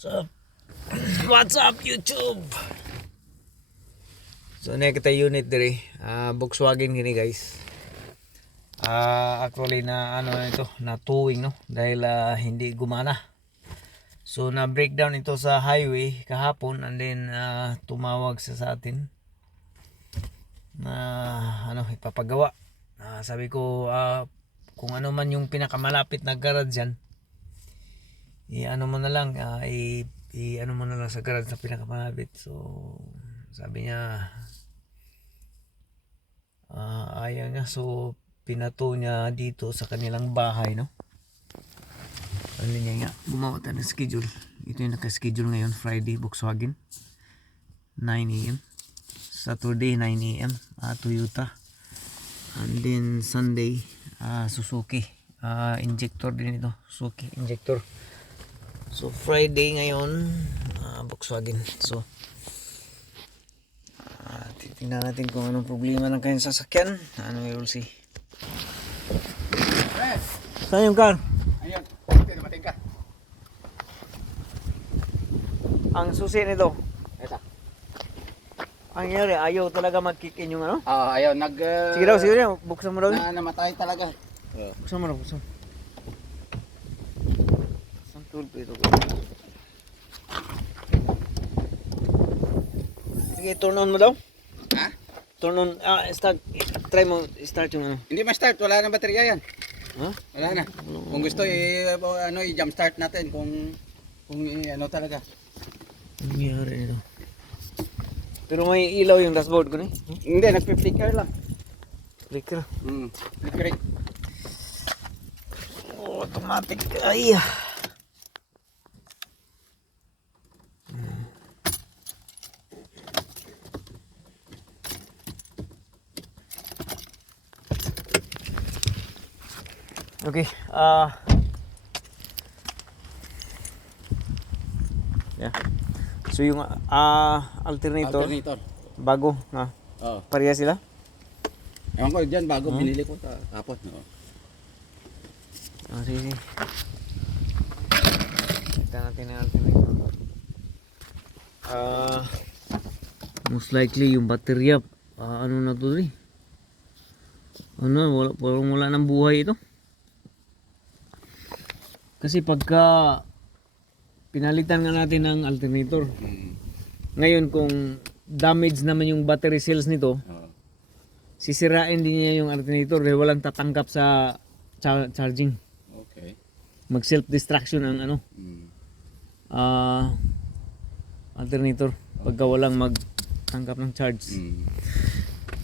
So, what's up YouTube? So na kita unit diri, volkwagen gini guys. Actually na ano ito, na towing no dahil hindi gumana. So na breakdown ito sa highway kahapon and then tumawag sa atin na ano ipapagawa. Sabi ko kung ano man yung pinakamalapit na garage diyan. Ano mo na lang ano mo na lang sa garage na pinakamalapit. So sabi niya ayaw niya, so pinato niya dito sa kanilang bahay no. Ano niya nga gumawa tayo ng schedule. Ito yung naka-schedule ngayon, Friday volkwagen 9 AM, Saturday 9 AM Toyota, and then Sunday Suzuki injector din ito, Suzuki injector. So Friday ngayon volkwagen. So titingnan natin kung anong problema ng kanyang sasakyan. Ano we will see. Saan yung car? Ayun, okay, dumating ka. Ang susi nito, Ito. ang nangyari, ayaw talaga mag-kick in yung ano? Ayaw, Sige daw, buksan mo daw. namatay talaga. Buksan mo daw, buksan. Ang tool pa ito. Sige, turn on mo daw. Ha? Turn on, start, try mo, start yung ano. Hindi ma-start, wala na baterya yan. Ha? Wala na. Kung gusto, i-jump start natin kung ano talaga. Ang nangyari ito. Pero may ilaw yung dashboard ko ni. Hindi, nagpi-flicker lang. Flicker. Flicker. Oh, automatic. Ay. Okay. Yeah. So yung alternator bago na. Oo. Pareha sila? Ewan ko dyan, bago binili ko tapos. No. Sige. Kita natin ang alternator. Most likely yung baterya ano na to rin. Ano, wala ng buhay ito. Kasi pagka pinalitan nga natin ng alternator. Ngayon kung damage naman yung battery cells nito, sisirain din niya yung alternator dahil walang tatanggap sa charging. Okay. Mag self-destruction ang ano. Alternator pagka walang magtanggap ng charge.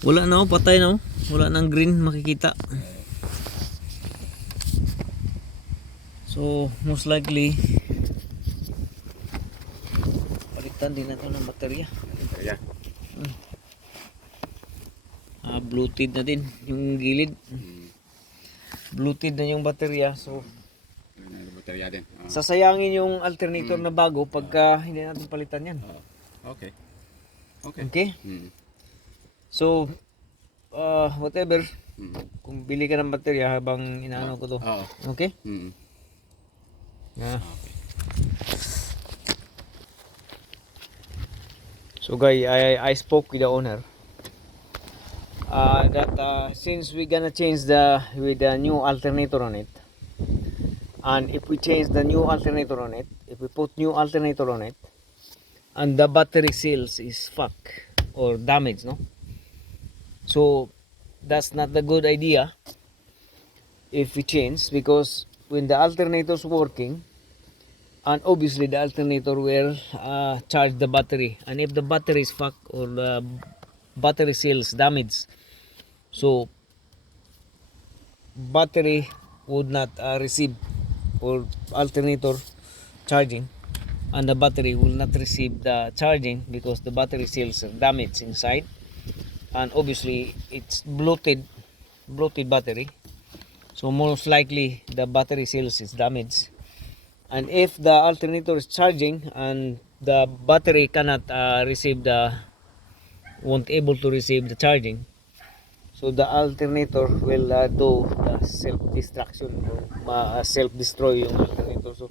Wala na patay na wala nang green makikita. So most likely palitan din natin ng baterya. Yeah. Bluetooth na din yung gilid. Bluetooth na yung baterya, so Baterya din. sasayangin yung alternator na bago pagka hindi natin palitan yan. Okay. Okay? So whatever, kung bili ka ng baterya habang inaano ko to. Okay? Yeah. So guys, I spoke with the owner that since we're gonna change with the new alternator on it, and if we change the new alternator on it, if we put new alternator on it, and the battery cells is fuck or damaged, no? So that's not the good idea if we change, because when the alternator is working, and obviously the alternator will charge the battery, and if the battery is fucked or the battery cells damaged, so battery would not receive or alternator charging, and the battery will not receive the charging because the battery cells are damaged inside, and obviously it's bloated battery, so most likely the battery cells is damaged. And if the alternator is charging and the battery cannot won't able to receive the charging, so the alternator will do the self-destruction or self-destroy yung alternator. So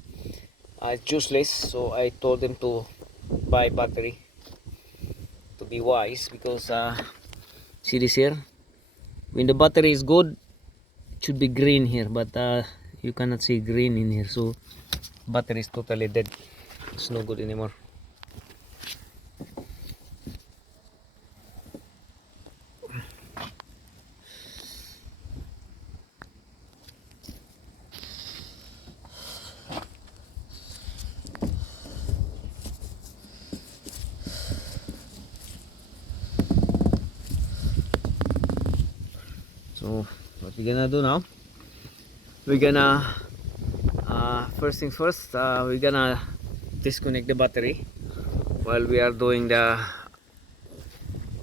it's useless, so I told them to buy battery to be wise, because see this here, when the battery is good it should be green here, but you cannot see green in here, so battery is totally dead. It's no good anymore. So what we're gonna do now, we're gonna first thing first, we're gonna disconnect the battery while we are doing the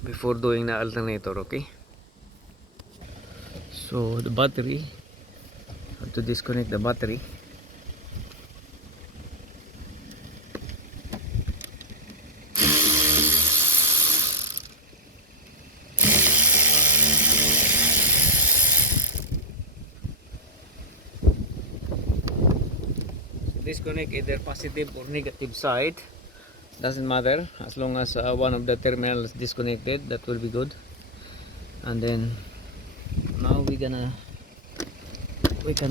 before doing the alternator. Okay, so the battery, have to disconnect the battery. Disconnect either positive or negative side, doesn't matter, as long as one of the terminals disconnected, that will be good. And then now we can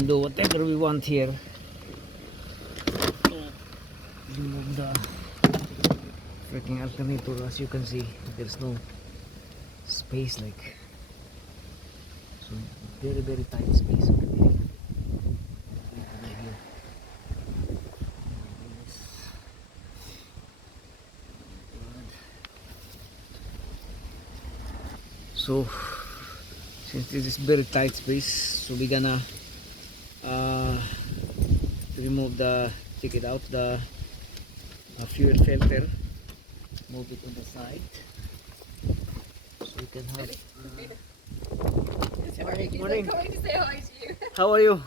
do whatever we want here to remove the freaking alternator. As you can see, there's no space, like, so very very tight space over here. So since this is very tight space, so we're gonna uh, remove the, take it out, the fuel filter, move it on the side, so we can have Sorry, he's Morning. like going to say hi to you. How are you?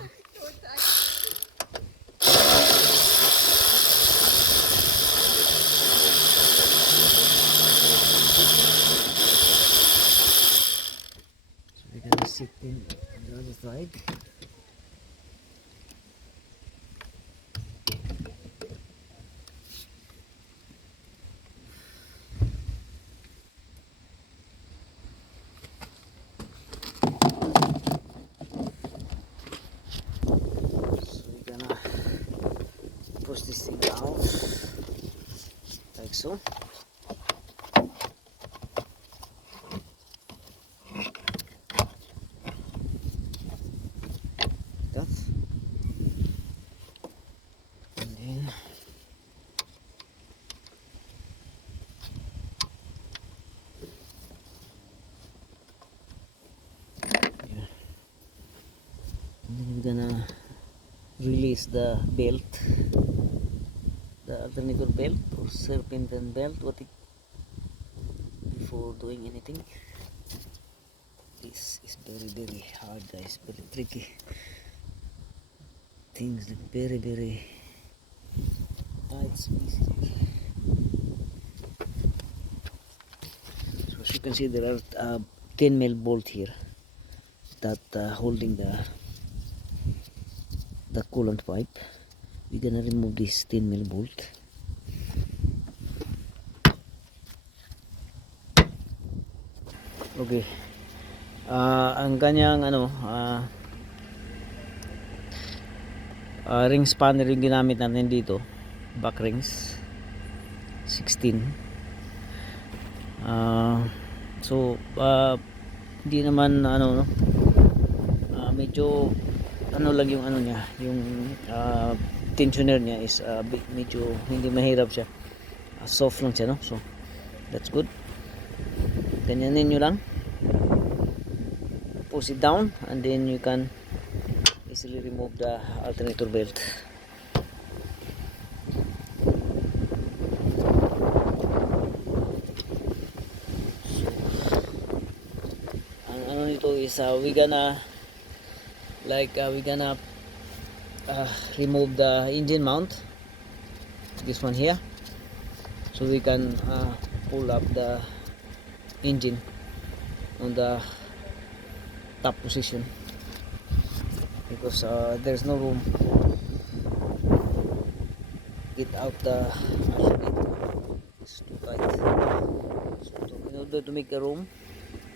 So we're gonna sit in on the other side. So we're gonna push this thing out like so. That. And then yeah. And then we're gonna release the belt, the alternator belt or serpentine belt, what it, before doing anything. This is very very hard, guys, very tricky things, like very very tight space here. So as you can see, there are 10 mil bolt here that holding the coolant pipe. We're gonna remove this 10 mil bolt. Okay, ang kanyang ano, ring spanner yung ginamit natin dito, back rings 16. So hindi naman ano, no, medyo ano lang yung ano niya, yung tensioner niya is medyo hindi mahirap siya, soft lang siya, no? So that's good. Ganyanin nyo lang, push it down, and then you can easily remove the alternator belt. Ang ano nito is we gonna remove the engine mount, this one here, so we can pull up the engine on the top position, because there's no room get out the alternator. It's too tight. So in order to make a room,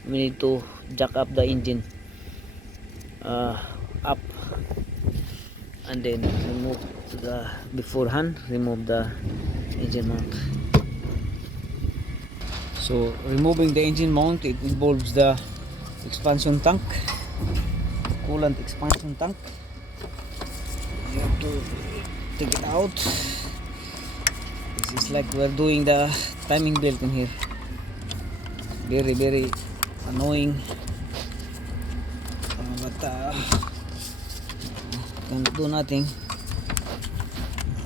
we need to jack up the engine up, and then remove the beforehand remove the engine mount. So removing the engine mount, it involves the expansion tank, coolant expansion tank. You have to take it out. This is like we're doing the timing belt in here. Very annoying, but can't do nothing.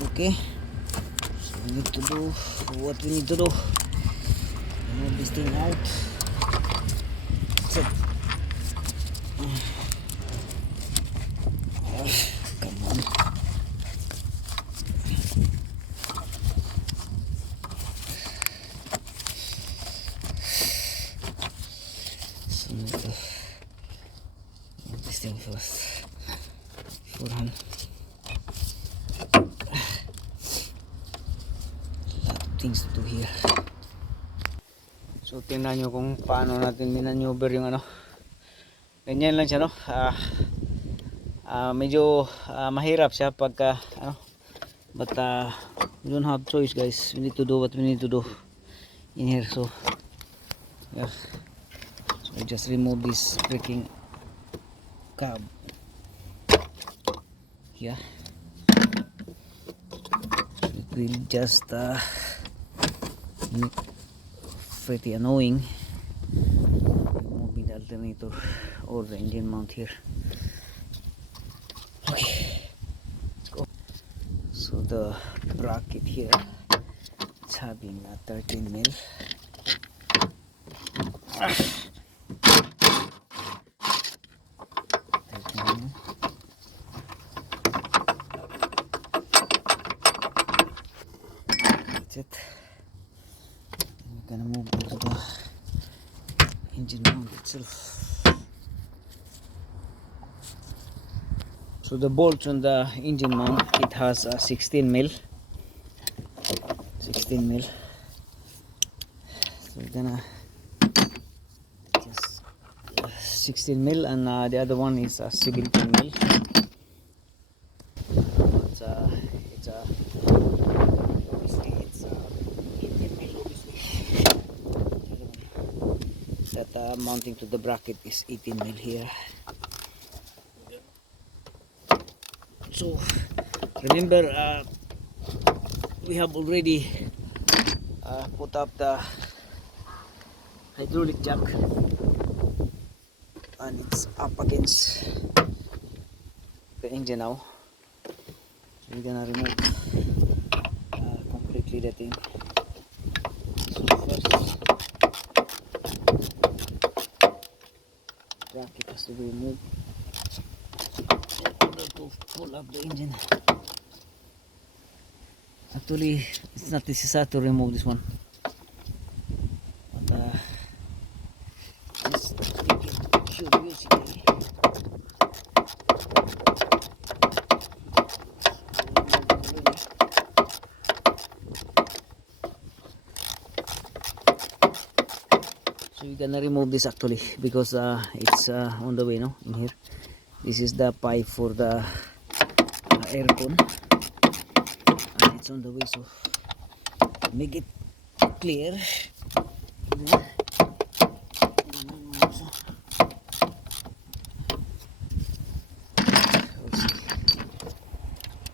Okay, so we need to do what we need to do. Remove this thing out. That's it. Come on. So we need to remove this thing first. Beforehand. Lot of things to do here. So tingnan nyo kung paano natin minaneuver yung ano. Ganyan lang siya, no. Medyo mahirap siya pagka ano, but we don't have choice, guys. We need to do what we need to do in here. So yeah, so I just remove this freaking cab. Yeah, it will just make pretty annoying removing the alternator or the engine mount here. Okay, let's go. So the bracket here, it's having a 13 mil. 13 mil. That's it. And we're gonna move on to the engine mount itself. So the bolts on the engine mount, it has a 16 mil. 16 mil. So we're gonna just 16 mil, and the other one is a 17 mil. It's obviously it's 18 mil. Obviously, that mounting to the bracket is 18 mil here. So remember, we have already put up the hydraulic jack, and it's up against the engine now. So we're gonna remove completely the thing. So first, bracket has to be removed to pull up the engine. Actually, it's not necessary to remove this one, but just take it curiosity. So we're gonna remove this actually because it's on the way, no, in here. This is the pipe for the aircon, and it's on the way, so make it clear.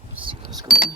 Let's see what's going on.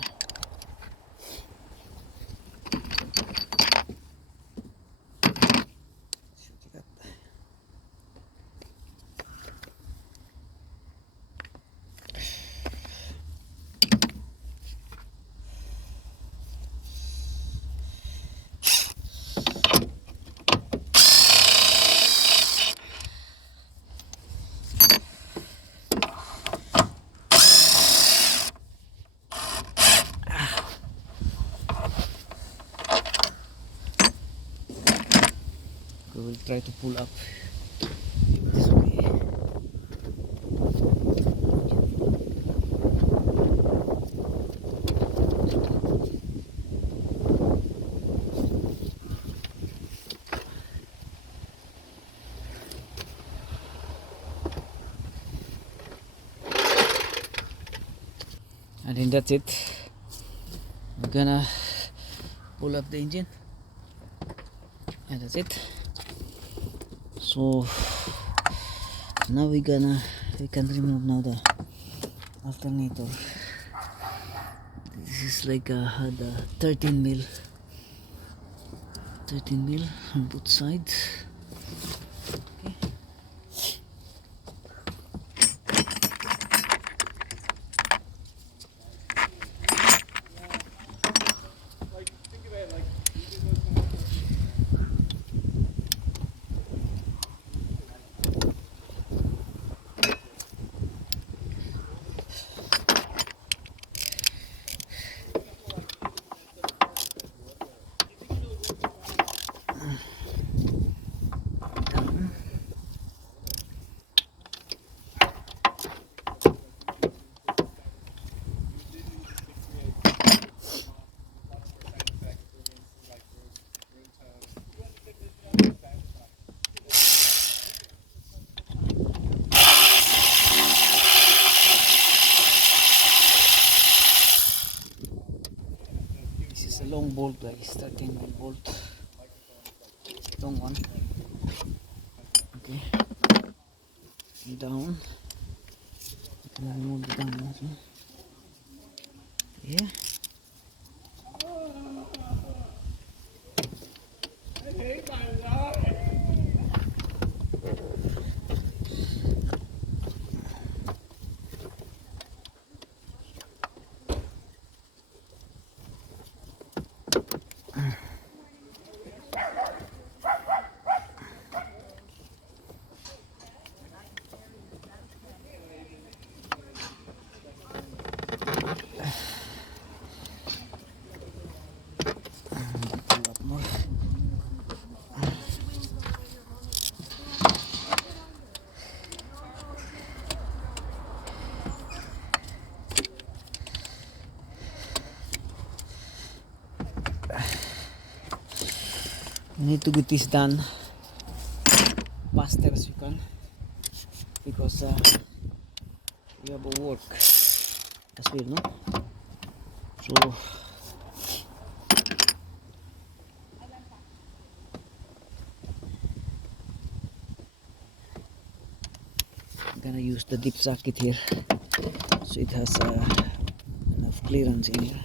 We will try to pull up this way. that's it. We're gonna pull up the engine, and that's it. So now we can remove now the alternator. This is like had a 13 mil on both sides. Okay. This is a long bolt, guys, 13 mil bolt, long one. Okay, down. Remove the down also. Yeah. Pull up more. You need to get this done faster as you can, because you have a work as well, no? So I'm gonna use the dip socket here, so it has enough clearance in here.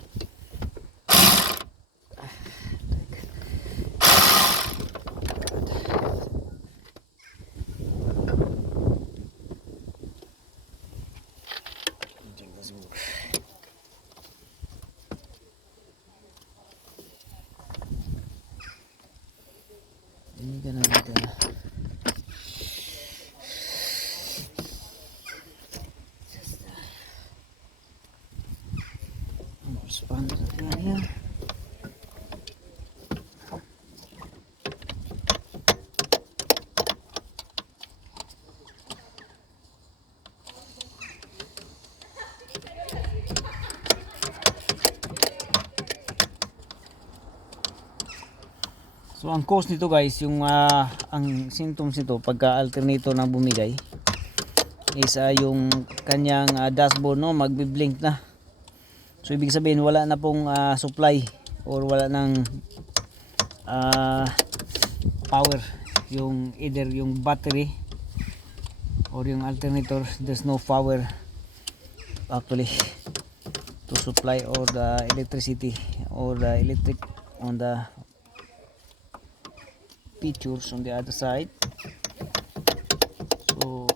Then you're gonna need just more sponge here. So ang cause nito, guys, yung ang symptoms nito pagka alternator na bumigay is yung kanyang dashboard, no, magbi-blink na. So ibig sabihin wala na pong supply or wala nang power, yung either yung battery or yung alternator. There's no power actually to supply or the electricity or the electric on the features on the other side. So,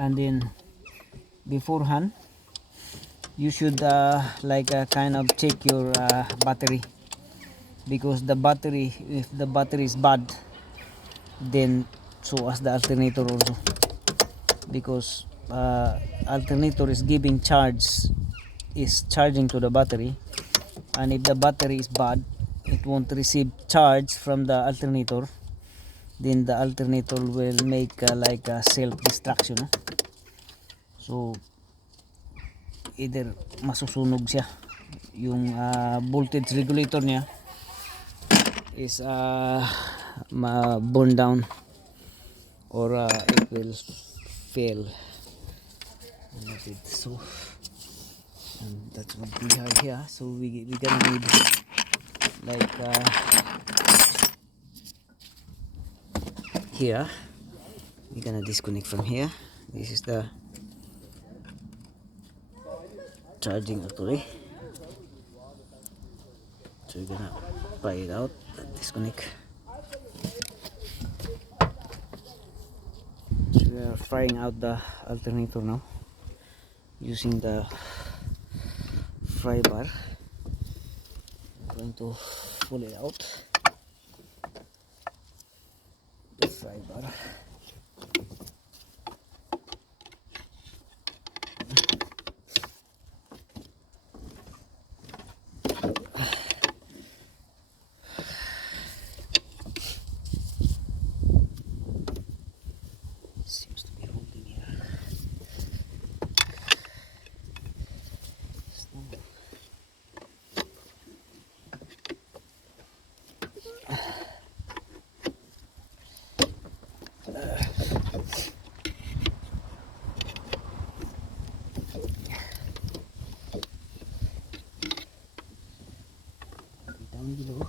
and then beforehand you should kind of check your battery, because the battery, if the battery is bad, then so as the alternator also, because alternator is giving charge, is charging to the battery, and if the battery is bad, it won't receive charge from the alternator, then the alternator will make like a self-destruction, no? So either masusunog siya, yung voltage regulator niya is burn down, or it will fail. So and that would be hard here, so we gonna need like here we're gonna disconnect from here. This is the charging actually, so we're gonna pry it out, disconnect. So we are frying out the alternator now using the fry bar. I'm going to pull it out, the fry bar. Seems to be holding here. Down below.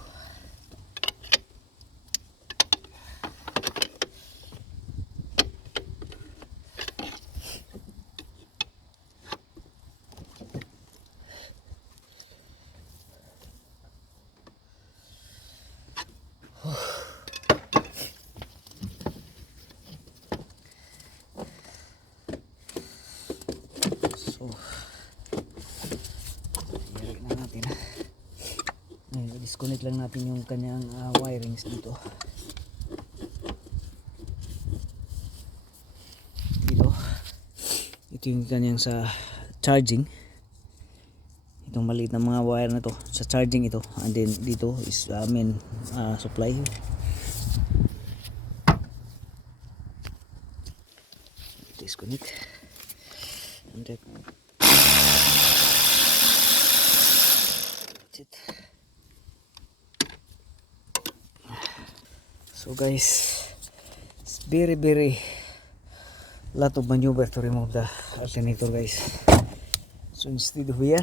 So, i-rig na natin. Ngayon, disconnect lang natin yung kanyang wirings dito. Ito yung kanyang sa charging. Itong maliit na mga wire na to sa charging ito. And then dito is main supply. Disconnect. And then that's it. So guys, it's very lot of maneuver to remove the alternator guys. So instead of here,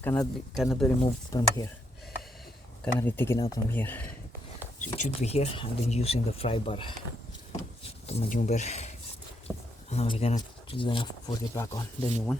cannot be removed from here, cannot be taken out from here, so it should be here, and then using the fry bar to maneuver. And now we're gonna put it back on, the new one.